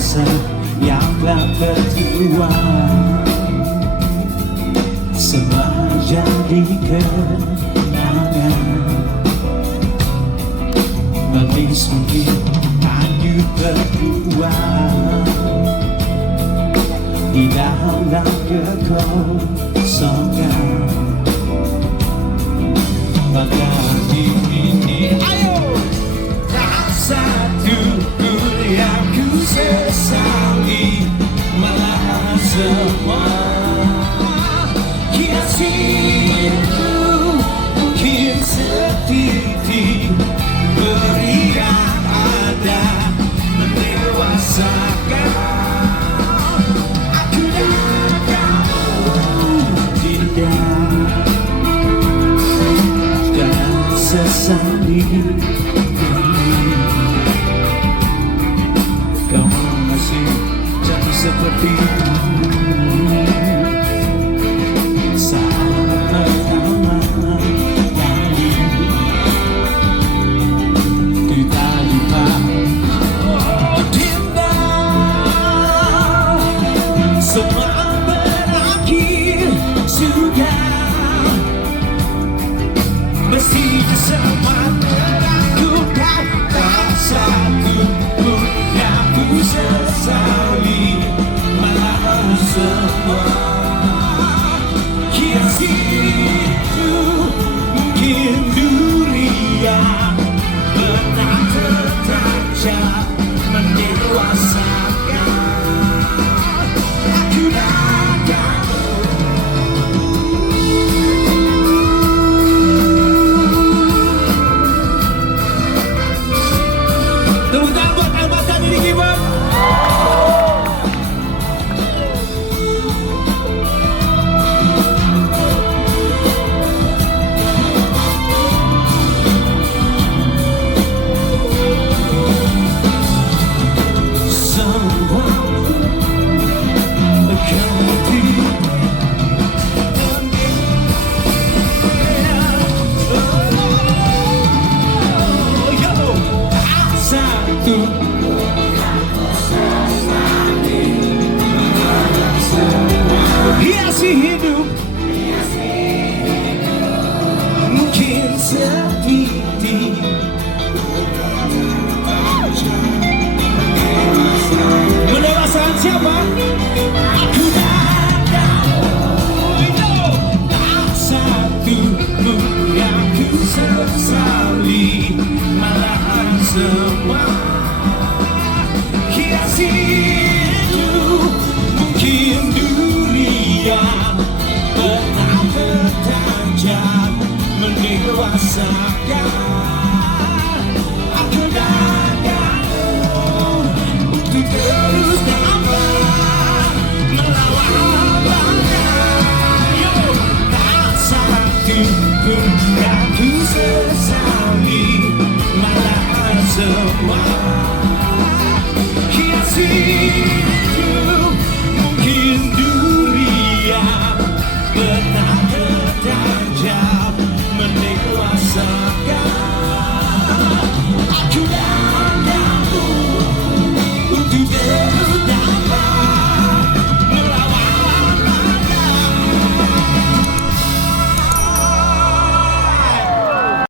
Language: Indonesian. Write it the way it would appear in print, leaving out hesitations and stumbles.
masa yang telah tertua, semua jadi kenangan. Manis mungkin hanya berdua di dalam kekosongan. Maka ini ayo, tak satu pun yang ku sesali, malah semua kiasiku mungkin setitik beri yang ada mendewasakan aku dan kamu. Tidak sesali kau masih jadi seperti sama-sama kali kita lupa. Oh Dinda, semua berakhir sudah, mestinya semua terakhir. Tak satu pun yang ku sesali, malah semua kiasiku mungkin dunia pernah tertajam mendewasakan aku dan kamu. Tepuk tangan buat Almata Diri Keyboard. Semua ganti satu hiasi hidup mungkin setitik mendewasakan siapa? Aku dan kamu. Tak satu pun yang ku sesali, malahan semua kiasiku mungkin dunia pernah tertajam mendewasakan